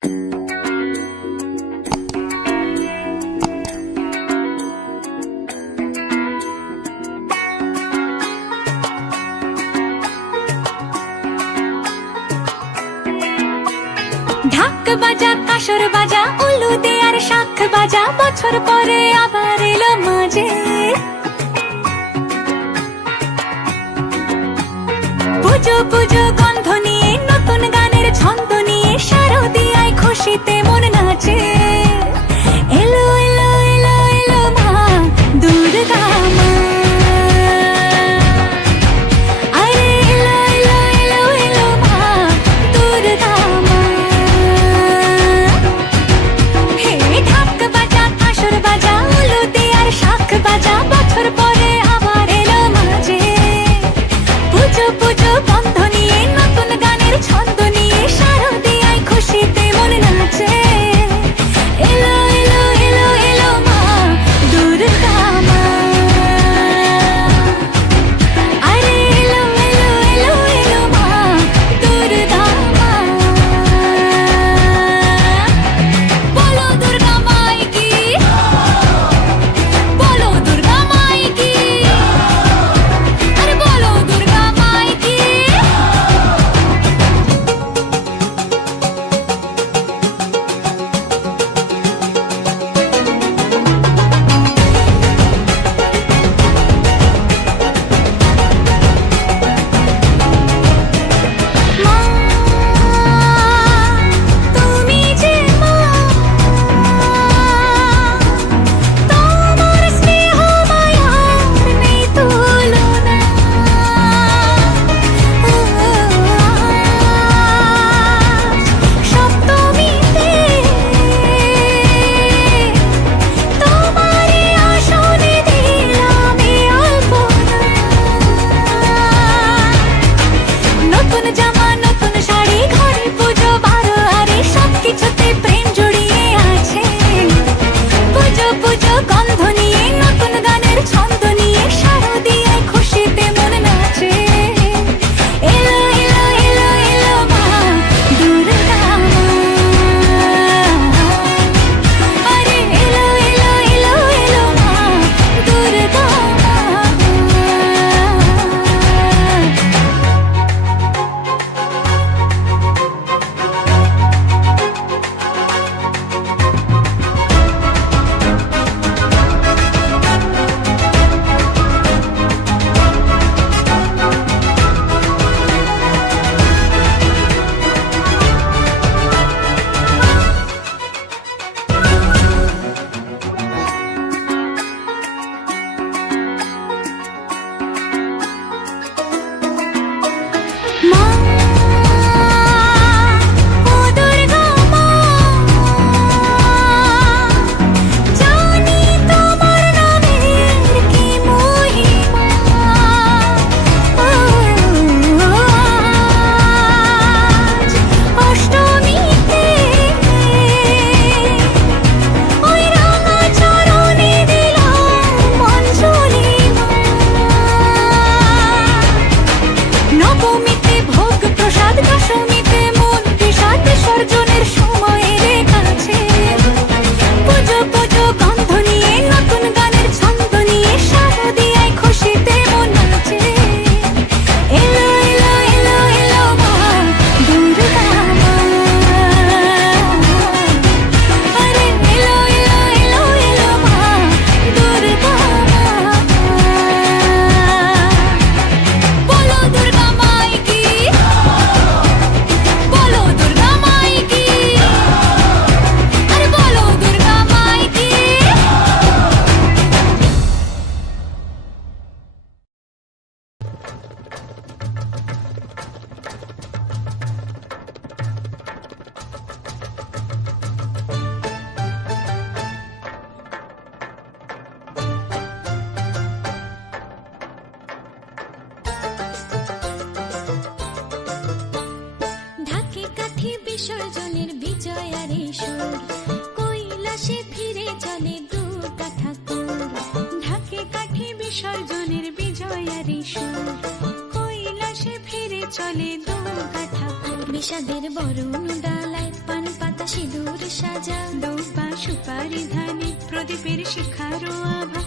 ঢাক বাজা কাসর বাজা উলু দে আর শাখ বাজা, বছর পরে আবার এলো মাঝে। পুজো পুজো গন্ধ নিয়ে নতুন গানের ছন্দ নিয়ে শারদিয়ায় খুশিতে মন নাচে। এলো এলো এলো এলো মা দুর্গা মা, আরে এলো এলো এলো এলো মা দুর্গা মা। হে ঢাক বাজা কাসর বাজা উলু দে আর শাখ বাজা, বছর পরে আবার এলো মাঝে। পুজো পুজো বন্ধ নিয়ে নতুন গানের ছন্দ নিয়ে শারদিয়ায় খুশিতে মন নাচে। এলো এলো এলো এলো মা দুর্গা মা, আরে এলো এলো এলো এলো মা দুর্গা মা। বলো দুর্গা মাই কি, বলো দুর্গা মাই কি, আরে বলো দুর্গা মাই কি। মা তুমি যে মা, তোমার স্নেহ মায়ার নেই তুলনা। সপ্তমীতে তোমারে আসনে দিলাম এই অল্পনা। নতুন জামা নতুন শাড়ি ঘরে পুজো বারো, আরে সবকিছুতে প্রেম জড়িয়ে আছে। পুজো পুজো গন্ধ নিয়ে নতুন গানের ছন্দ নিয়ে শারদিয়ায় খুশিতে মন নাচে। এলো এলো এলো এলো মা দুর্গা মা, আরে এলো এলো এলো এলো মা দুর্গা মা। মা ও দুর্গা মা, জানি তোমার নামের কি মহিমা। আজ অষ্টমীতে ওই রাঙা চরণে দিলাম অঞ্জলি মা। নবমীতে ভোগ প্রসাদ, দশমীতে মন বিষাদ বিসর্জনের সময় এলে কাছে। পুজো পুজো গন্ধ নিয়ে নতুন গানের ছন্দ নিয়ে শারদিয়ায় খুশিতে মন নাচে। এলো এলো এলো এলো মা দুর্গা মা, আরে এলো এলো এলো এলো মা দুর্গা মা। বলো দুর্গা মাই কি, বলো দুর্গা মাই কি, আরে বলো দুর্গা মাই কি। ঢাকে কাঠি বিসর্জনের বিজয়ারে সুর, কৈলাসে ফিরে চলে দুর্গা ঠাকুর। ঢাকে কাঠি বিসর্জনের বিজয়ারে সুর, কৈলাসে ফিরে চলে দুর্গা ঠাকুর। বিষাদের বরণ ডালায় পান পাতা সিঁদুর সাজা দুপা সুপারি ধানে প্রদীপের শিখারো আভা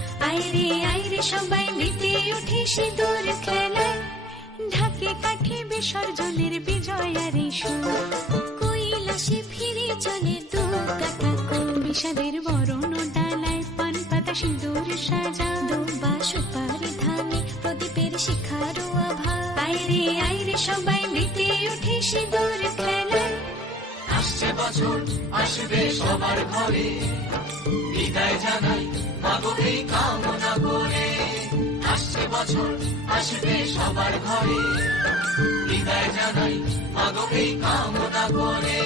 আইরে সবাই মেতে উঠে সিঁদুর খেলায় ঢাকে কাঠি বিসর্জনের বিজয়ার সুর কৈলাসে ফিরে চলে দু কাটা বিষাদের বরণ ডালায় পান পাতা সিঁদুর সাজা দুবা সুপারি ধানে প্রদীপের শিখারো আভা আইরে সবাই মেতে উঠে সিঁদুর খেলায় আসছে বছর আসবে সবার ঘরে বিদায় জানাই মাগো এই কামনা করে আসছে বছর আসবে সবার ঘরে বিদায় জানাই মাগো এই কামনা করে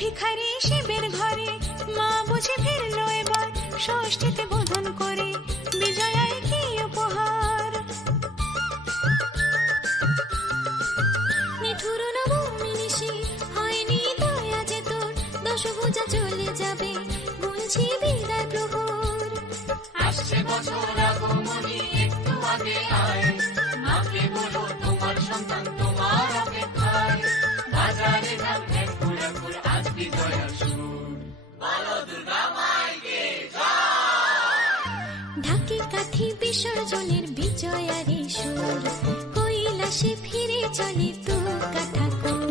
ভিখারি শিবের ঘরে মা বুঝে ফিরলো এবার ষষ্ঠীতে বোধন করে বিজয়ায় কি উপহার নিঠুর নবমী নিশি হয়নি দয়া যে তোর দশভুজা চলে যাবে গুনছি বিদায় প্রহর আসছে বছর আগমনী একটু আগে আয় মাকে বলো তোমার সন্তান তোমার অপেক্ষায় বাজারে ধান ঘুর আজ বিজয়ার সুর বলো দুর্গা মাইকে ঢাকে কাঠি বিসর্জনের বিজয়ার সুর কৈলাসে ফিরে চলে তু কাঠা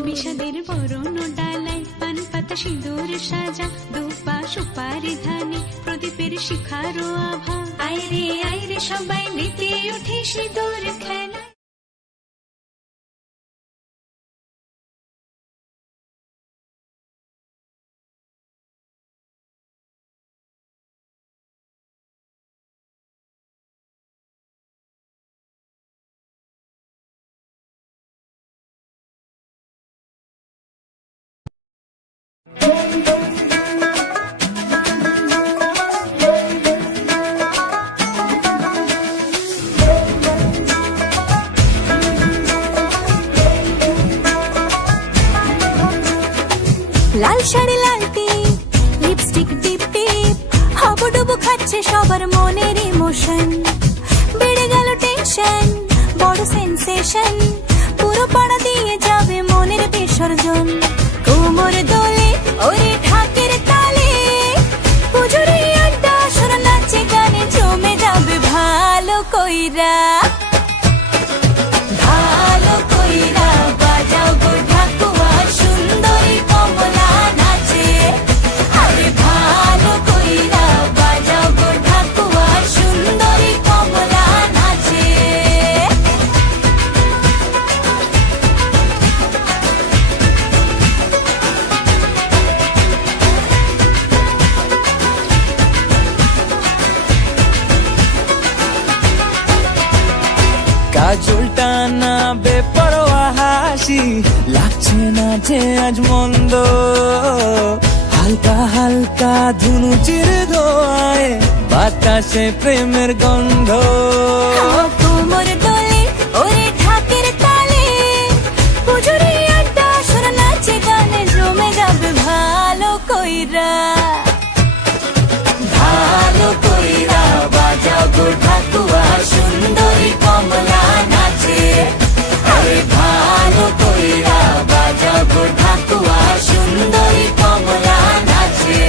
বিষাদের বরণ ডালায় পান পাতা সিঁদুর সাজা দুপা সুপারি ধানে প্রদীপের শিখারো আভা আইরে সবাই মেতে উঠে সিঁদুর খেলা লাল শাড়ি লাল টিপ লিপস্টিক টিপ টিপ হাবুডুবু খাচ্ছে সবার মনের ইমোশন বেড়ে গেল টেনশন বড় সেন্সেশন পুরো পাড়া দিয়ে যাবে মনের বিসর্জন কোমর দোলে ওরে ঢাকের তালে পুজোরে আড্ডা সুর নাচে গানে জমে যাবে ভালো কইরা বাজাও গো ঢাকুয়া সুন্দরী কমলা নাচে আরে ভালো কইরা বাজাও গো ঢাকুয়া সুন্দরী কমলা নাচে কাজলটা না বেপরোয়া হাসি লাগছে না যে আজ মন্দ হালকা হালকা ধুনুচির ধোয়ায় বাতাসে প্রেমের গন্ধ কোমর দোলে ওরে ঢাকের তালে পুজোরে আড্ডা সুর নাচে গানে জমে যাবে ভালো কইরা বাজাও গো ঢাকুয়া সুন্দরী কমলা নাচে আরে ভালো কইরা বাজাও গো ঢাকুয়া সুন্দরী কমলা নাচে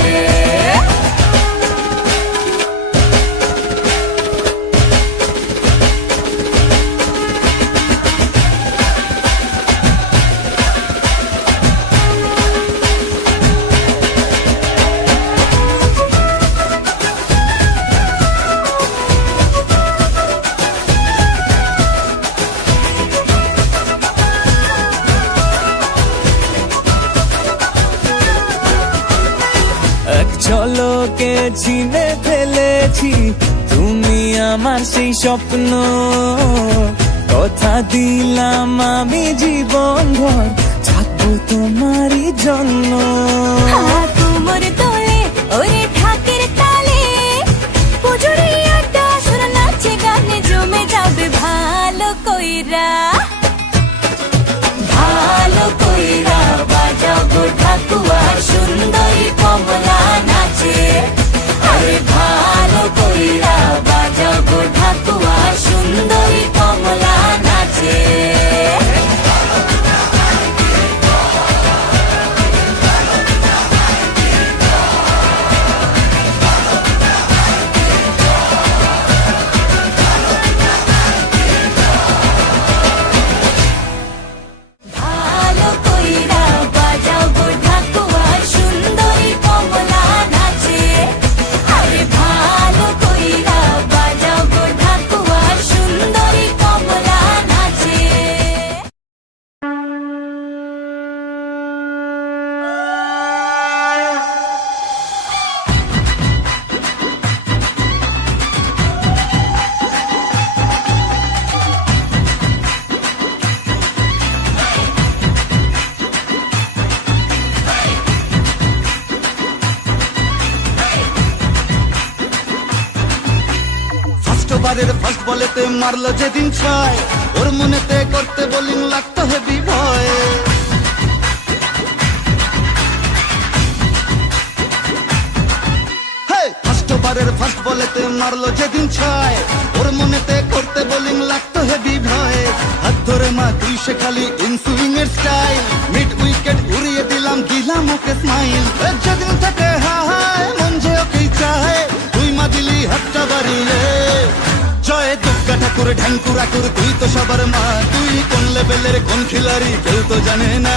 ঝলকে ছিনে ফেলেছি তুমি আমার সেই স্বপ্ন কথা দিলাম আমি জীবন ভর থাকবো তোমারই জন্য কোমর দোলে ওরে ঢাকের তালে পুজোরে আড্ডা সুর নাচে গানে জমে যাবে ভালো কইরা বাজাও গো ঢাকুয়া সুন্দরী কমলা নাচে আরে ভালো কইরা বাজাও গো ঢাকুয়া সুন্দরী কমলা ওভারের ফার্স্ট বলেতে মারলো যেদিন ছয়, ওর মনেতে করতে বোলিং লাগতো হেভি ভয়। ফার্স্ট ওভারের ফার্স্ট বলেতে মারলো যেদিন ছয়, ওর মনেতে করতে বোলিং লাগতো হেভি ভয়। হাত ধরে মা তুই সে খালি ইনসুইং এর স্টাইল, মিড উইকেট উড়িয়ে দিলাম ওকে স্মাইল। যেদিন থেকে হায় মন যে ওকেই চায়, তুই মা দিলি হাতটা বাড়িয়ে। জয় দুর্গা ঠাকুর ঢ্যাঙ্কুরা কুর, তুই তো সবার মা, তুই কোন লেভেলের কোন খিলাড়ি কেউ তো জানে না।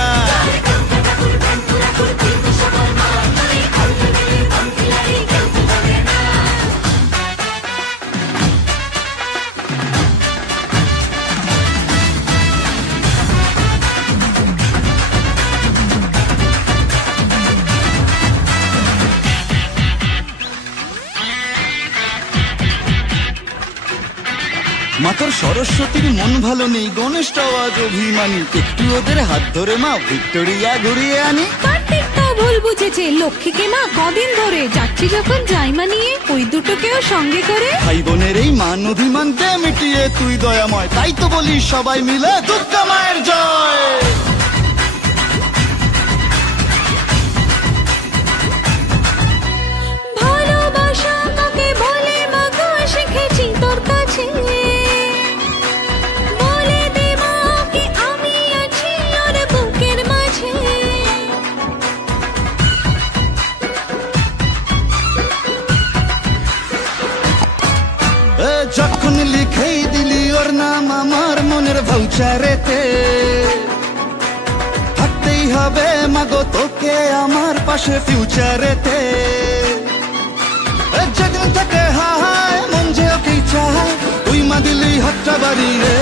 মাতর সরস্বতীর মন ভালো নেই, গণেশটাও আজ অভিমানী, একটু ওদের হাত ধরে মা ভিক্টোরিয়া ঘুরিয়ে আনি। কার্তিকটাও ভুল বুঝেছে, লক্ষ্মীকে মা কদিন ধরে যাচ্ছি যখন যাই মানিয়ে, ওই দুটোকেও সঙ্গে করে। ভাই বোনের এই মান অভিমান দে মিটিয়ে, তুই দয়াময়, তাই তো বলি সবাই মিলে দুর্গা মায়ের জয়। ভালোবাসা কাকে বলে মা গো শিখেছি তোর কাছে, বলে দে মা কি আমি আছি ওর বুকের মাঝে। যখন লিখেই দিলি ওর নাম আমার মনের ভাউচারেতে, থাকতেই হবে মাগো তোকে আমার পাশে ফিউচারেতে। যেদিন থেকে হায় মন যে ওকেই চায়, তুই মা দিলি হাতটা বাড়িয়ে।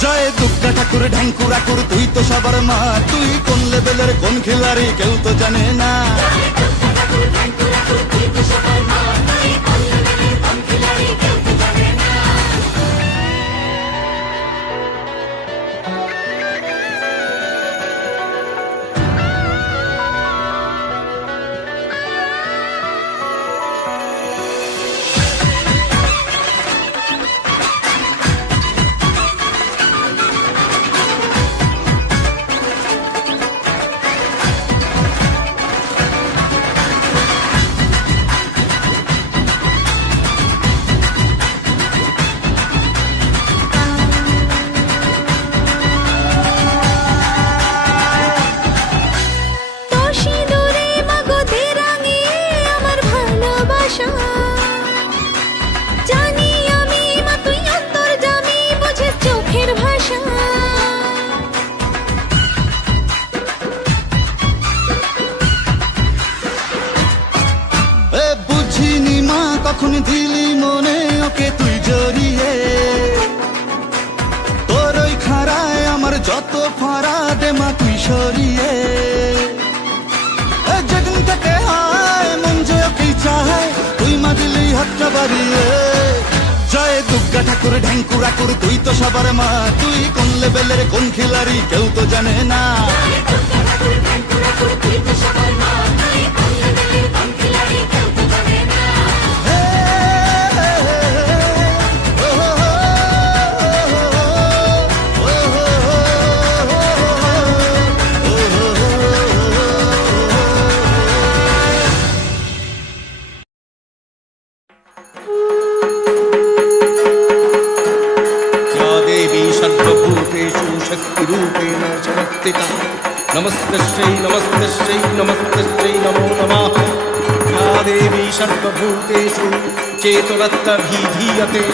জয় দুর্গা ঠাকুর ঢ্যাঙ্কুরা কুর, তুই তো সবার মা, তুই কোন লেভেলের কোন খিলাড়ি কেউ তো জানে না। জানি আমি মা তুই অন্তর জামি, বুঝে চোখের ভাষা। বুঝিনি মা কখন দিলি মনে ওকে তুই জড়িয়ে, তোর ওই খাড়ায় আমার যত ফাড়া দে মা তুই সরিয়ে। যেদিন থেকে হায় মন যে ওকেই চায়, তুই মা দিলি হাতটা বাড়িয়ে। জয় দুর্গা ঠাকুর ঢ্যাঙ্কুরা কুর, তুই তো সবার মা, তুই কোন লেভেলের কোন খিলাড়ি কেউ তো জানে না। शक्तिरूपेण समस्थिता नमस्तस्यै नमस्तस्यै नमस्तस्यै नमो नमः। या देवी सर्वभूतेषु चेतोरत्तभिधीयते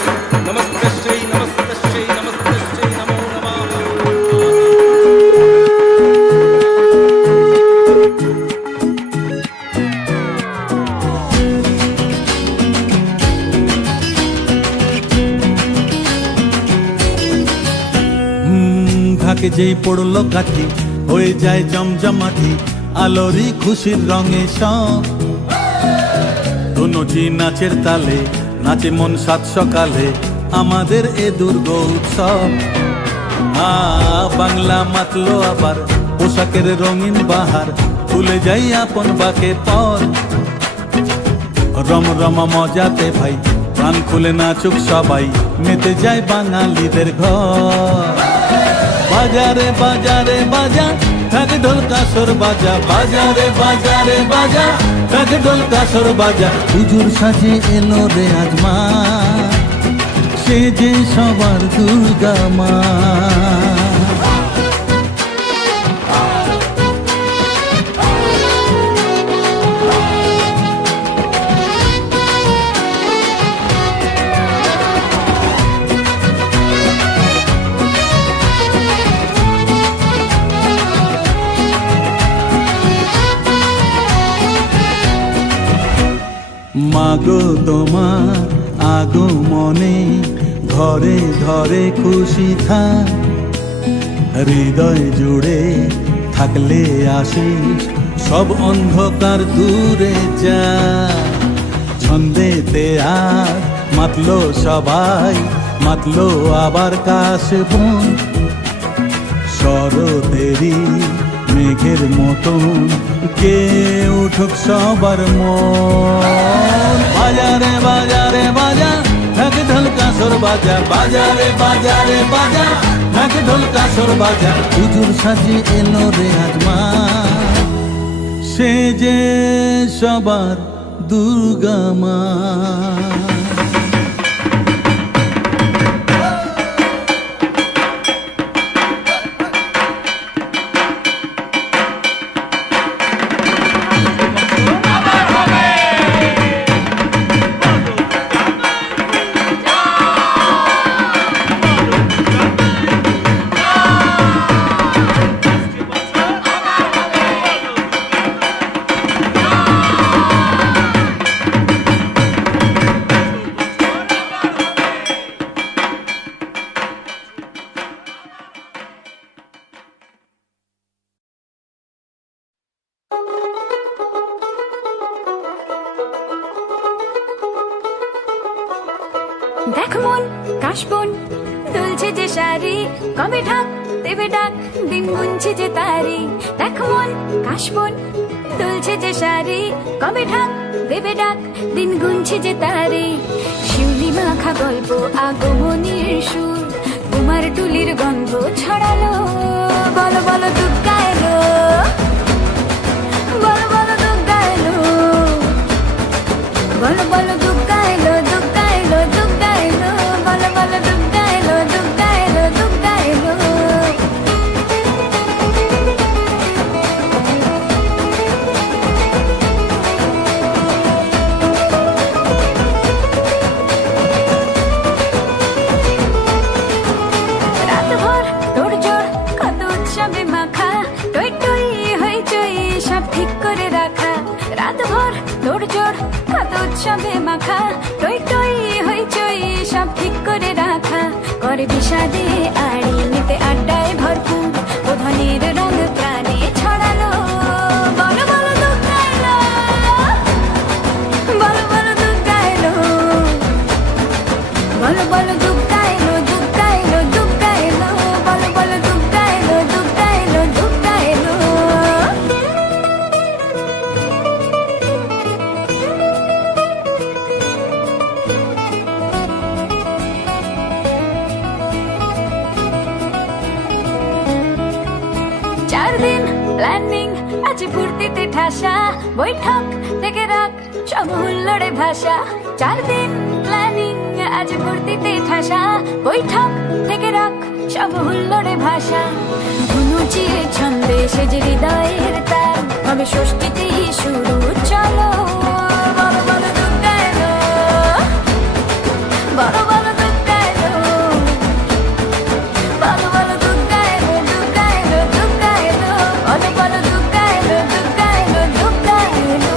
नमस्तस्यै नमस्तस्यै नमस्तस्यै नमो नमः। ঢাকে যেই পড়লো কাঠি হয়ে যায় জমজমাটি, আলোরি খুশির রঙে সব ধনুচি নাচের তালে নাচে মন সাত সকালে আমাদের এ দুর্গ উৎসব। বাংলা মাতলো আবার পোশাকের রঙিন বাহার, ভুলে যাই আপন বাকে পর রম রমা মজাতে ভাই প্রাণ খুলে নাচুক সবাই, মেতে যায় বাঙালিদের ঘর। বাজারে বাজারে বাজা, ঢাক ঢোল কাসর বাজা, বাজারে বাজারে বাজা, ঢাক ঢোল কাসর বাজা। হুজুর সাজে এলো রে আজ মা, সে যে সবার দুর্গা মা। মাগো তোমার আগমনে ঘরে ঘরে খুশি থাক, হৃদয় জুড়ে থাকলে আশিস সব অন্ধকার দূরে যা। ছন্দেতে আর মাতলো সবাই, মাতলো আবার কাশ বন, শরতেরই মেঘের মতন কে উঠুক সবার মন। বাজারে বাজারে বাজা, ঢাক ঢোল কাসর বাজা, বাজারে বাজারে বাজা, ঢাক ঢোল কাসর বাজা। হুজুর সাজে এলো রে আজ মা, সে যে সবার দুর্গা মা। দেখ মন কাশবন দুলছে যে শাড়ি, কবে ঢাক দেবে ডাক দিন গুনছে যে তারি। দেখ মন কাশবন দুলছে যে শাড়ি, কবে ঢাক দেবে ডাক দিন গুনছে যে তারি। শিউলি মাখা গল্প আগমনীর সুর, তোমার টুলির গন্ধ ছড়ালো। বলো বলো দুর্গা এলো, বলো বলো দুর্গা এলো, বলো বলো দুর্গা এলো, দুর্গা এলো, দুর্গা এলো, বলো বলো দুর্গা এলো, দুর্গা এলো, দুর্গা এলো। রাতভর তোড়জোড় কত উৎসবে মাখা, টই টই হইচই সব ঠিক করে রাখা। রাতভর তোড়জোড় কত উৎসবে মাখা, টই টই হইচই সব ঠিক করে রাখা। করে বিষাদে আড়ি নিতে আড্ডায় ভরপুর, প্রধানের রঙ প্রাণে ছড়ালো। বলো বলো দুর্গা এলো, বলো বলো দুর্গা এলো, বলো বলো দুর্গা এলো, দুর্গা এলো, দুর্গা এলো, বলো বলো দুর্গা এলো, দুর্গা এলো, দুর্গা এলো। চার দিন প্ল্যানিং আজ ফুর্তিতে ঠাসা, বৈঠক থেকে রাখ সব হুল্লোড়ে ভাষা। চার দিন প্ল্যানিং আজ ফুর্তিতে ঠাসা, বৈঠক থেকে রাখ সব হুল্লোড়ে ভাষা। ধুনুচিয়ে ছন্দে সেজে হৃদয়ের তার, হবে ষষ্ঠীতেই শুরু চলো। বলো বলো দুর্গা এলো, বলো বলো দুর্গা এলো, বলো বলো দুর্গা এলো, দুর্গা এলো, দুর্গা এলো, বলো বলো দুর্গা এলো, দুর্গা এলো, দুর্গা এলো।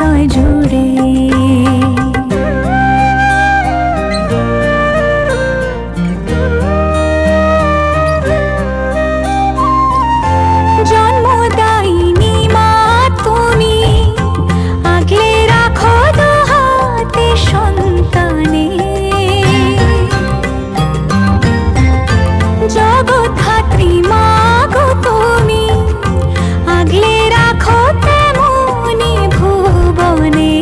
হৃদয় জুড়ে। জন্মদায়িনী মা তুমি, আগলে রাখো দুহাতে সন্তানে। জগৎধাত্রী মা গো তুমি, আগলে রাখো তেমনি ভুবনে।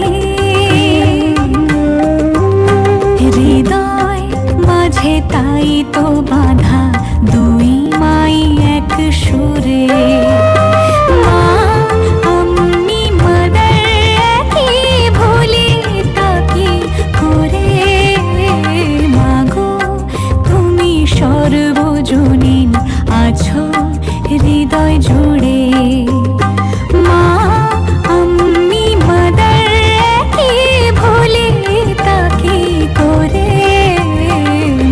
হৃদয় মাঝে তাই তো বাঁধা দুই মাই এক সুরে। মা আমি মাদার একই ভুলি তাকি করে। মাগো তুমি সর্বজনীন আছো হৃদয় জুড়ে। মা আমি মাদার একই ভুলি তাকি করে।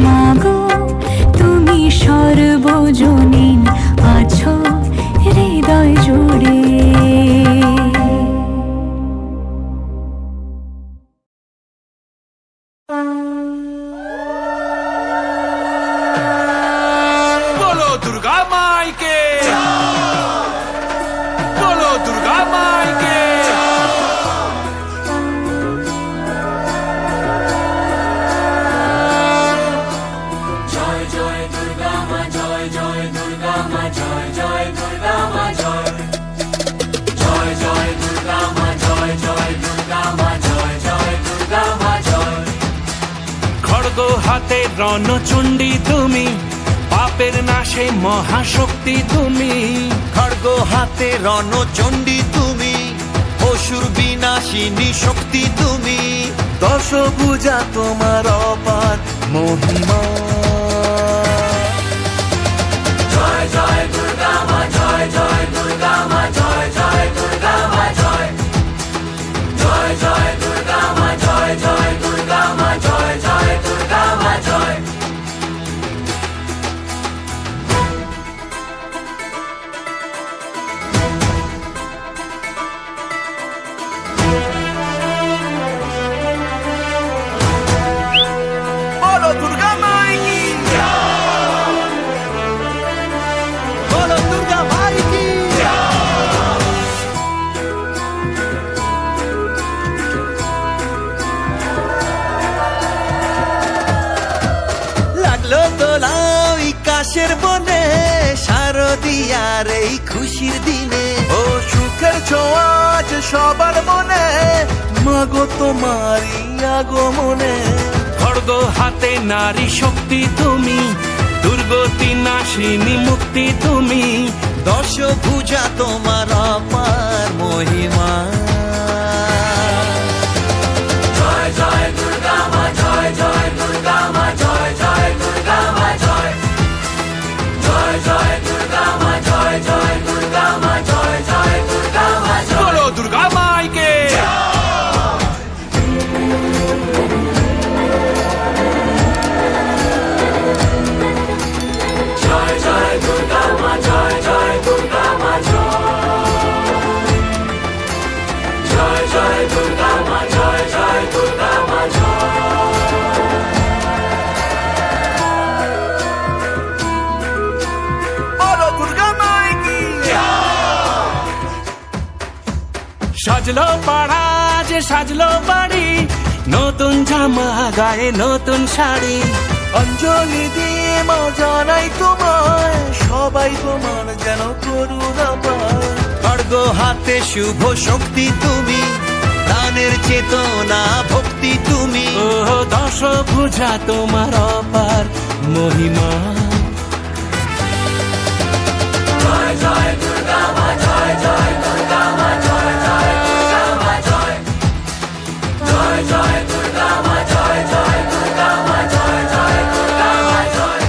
মাগো তুমি সর্বজনীন আছো হৃদয় জুড়ে। बोलो दुर्गा माई के, बोलो दुर्गा माई के। জয় জয় দুর্গা মা, জয় জয় দুর্গা মা, জয় জয় দুর্গা মা, জয় জয় জয় দুর্গা মা, জয় জয় দুর্গা মা, জয় জয় দুর্গা মা, জয়। খড়গ হাতে রণচণ্ডী তুমি, পাপের নাশে মহাশক্তি তুমি। খড়গ হাতে রণচণ্ডী তুমি, অসুর বিনাশিনী শক্তি তুমি। দশভুজা তোমার অপার মহিমা। জয় জয় দুর্গা মা, জয় জয় দুর্গা মা, জয় জয় দুর্গা মা, জয় জয় জয় দুর্গা মা, জয় জয় দুর্গা মা, জয় জয় দুর্গা মা, জয়। বলো দুর্গা মাই কি, বলো দুর্গা মাই কি। লাগলো দোলাও কাশের বনে, শারদিয়ার এই খুশির দিনে। ও সুখের ছোঁয়া আজ সবার মনে, মাগো তোমারই আগমনে। খড়গ হাতে নারী শক্তি তুমি, দুর্গতি নাশিনী মুক্তি তুমি। দশভুজা তোমার অপার মহিমা। জয় জয় দুর্গা মা, জয় জয় দুর্গা মা, জয় জয় দুর্গা মা, জয় জয় জয় দুর্গা মা, জয় জয় দুর্গা মা, জয় জয় দুর্গা মা, জয়। बोलो दुर्गा माई के। জয় জয় দুর্গা মা, জয় জয় দুর্গা মা, জয় জয় দুর্গা মা, জয় জয় দুর্গা মা, বলো দুর্গা মাই কি। সাজলো পাড়া যে সাজলো বাড়ি, নতুন জামা গায়ে নতুন শাড়ি। অঞ্জলি দিয়ে মা জানাই তোমায়, সবাই তোমার যেন করুণা পায়। খড়গ হাতে শুভ শক্তি তুমি, দানের চেতনা ভক্তি তুমি। ও দশভুজা তোমার অপার মহিমা। জয় জয় দুর্গা মা, জয় জয় দুর্গা মা, জয় জয় দুর্গা মা, জয় জয় জয় দুর্গা মা, জয় জয় দুর্গা মা, জয় জয় দুর্গা মা, জয়।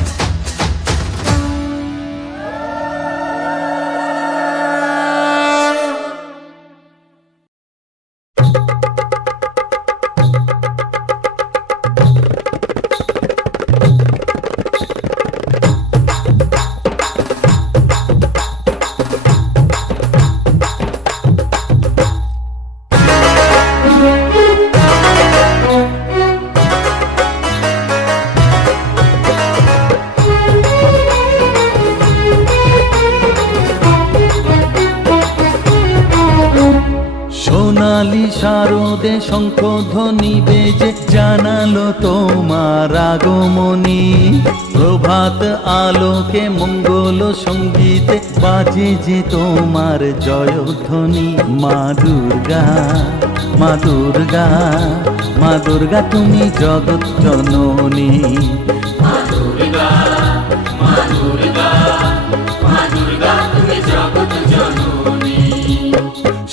শারদে শঙ্খ ধ্বনি বেজে জানালো তোমার আগমনী। প্রভাত আলোকে মঙ্গল সঙ্গীতে বাজে যে তোমার জয়ধ্বনি। মা দুর্গা, মা দুর্গা, মা দুর্গা তুমি জগৎ জননী। মা দুর্গা, মা দুর্গা, মা দুর্গা তুমি জগৎ জননী।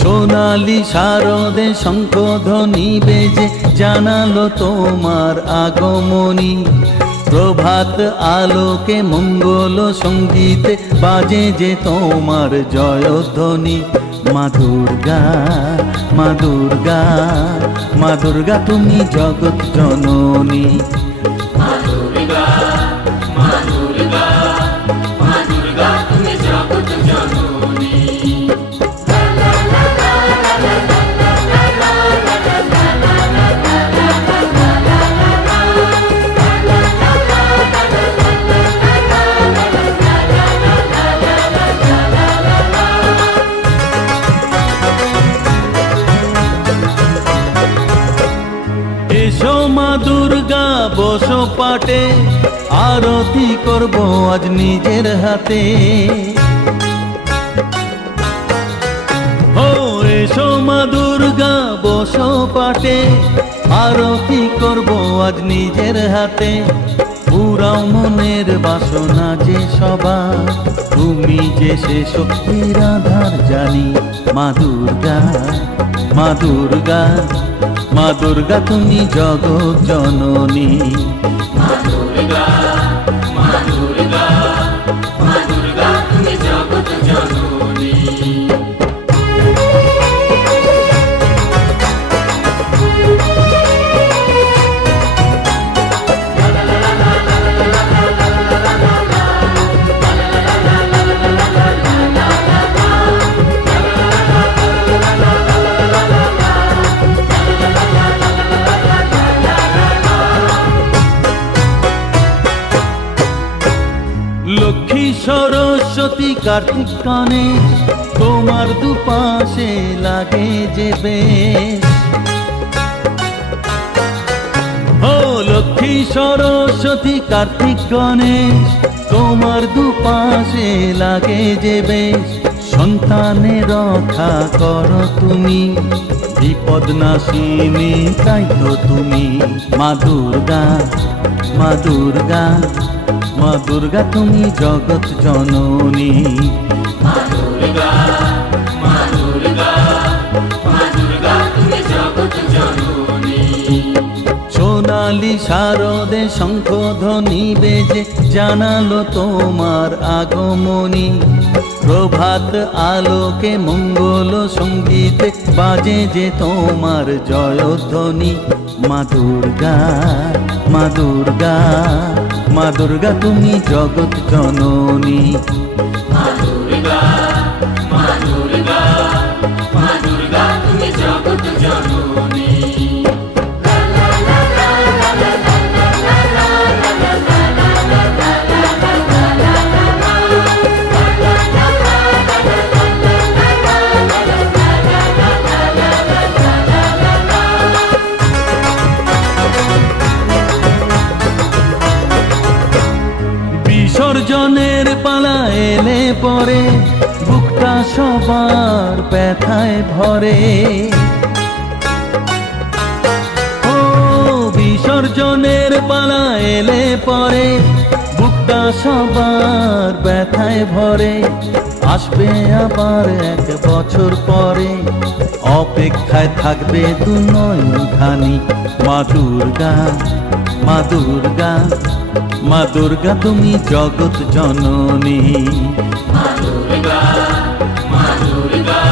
সোনালি শারদে শঙ্খ ধ্বনি বেজে জানালো তোমার আগমনী। প্রভাত আলোকে মঙ্গল সঙ্গীতে বাজে যে তোমার জয়ধ্বনি। মা দুর্গা, মা দুর্গা, মা দুর্গা তুমি জগৎ জননী। মা দুর্গা, মা দুর্গা, মা দুর্গা তুমি জগৎ জননী। এসো মা দুর্গা বসো পাটে, আরতি করব আজ নিজের হাতে। ও এসো মা দুর্গা বসো পাটে, আরতি করব আজ নিজের হাতে। পুরাও মনের বাসনা যে সবার, তুমি যে সে শক্তির আধার জানি। মা দুর্গা, মা দুর্গা, মা দুর্গা তুমি জগৎ জননী। মা দুর্গা, মা দুর্গা, মা দুর্গা তুমি জগৎ জননী। লক্ষ্মী সরস্বতী কার্তিক গণেশ, তোমার দুপাশে লাগে যে বেশ। ও লক্ষ্মী সরস্বতী কার্তিক গণেশ, তোমার দুপাশে লাগে যে বেশ। সন্তানের রক্ষা করো তুমি, বিপদ নাশিনী তাই তো তুমি। মা দুর্গা, মা দুর্গা, মা দুর্গা তুমি জগৎ জননী। মা দুর্গা, মা দুর্গা, মা দুর্গা তুমি জগৎ জননী। সোনালি শারদে শঙ্খ ধ্বনি বেজে জানালো তোমার আগমনী। প্রভাত আলোকে মঙ্গল সঙ্গীতে বাজে যে তোমার জয়ধ্বনি। মা দুর্গা, মা দুর্গা, মা দুর্গা তুমি জগৎ জননী। মা দুর্গা, মা দুর্গা, মা দুর্গা তুমি জগৎ জননী। বিসর্জনের পালা এলে পরে বুকটা সবার ব্যথায় ভরে। ও বিসর্জনের পালা এলে পরে বুকটা সবার ব্যথায় ভরে। আসবে আবার এক বছর পরে, অপেক্ষায় থাকবে দু নয়ন খানি। মা দুর্গা, মা দুর্গা, মা দুর্গা তুমি জগৎ জননী। মা দুর্গা, মা দুর্গা,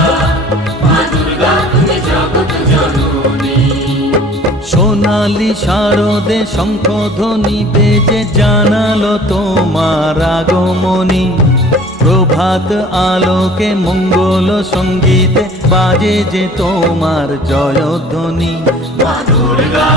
মা দুর্গা তুমি জগৎ জননী। সোনালি শারদে শঙ্খ ধ্বনি বেজে জানালো তোমার আগমনী। প্রভাত আলোকে মঙ্গল সঙ্গীতে বাজে যে তোমার জয়ধ্বনি। মা দুর্গা,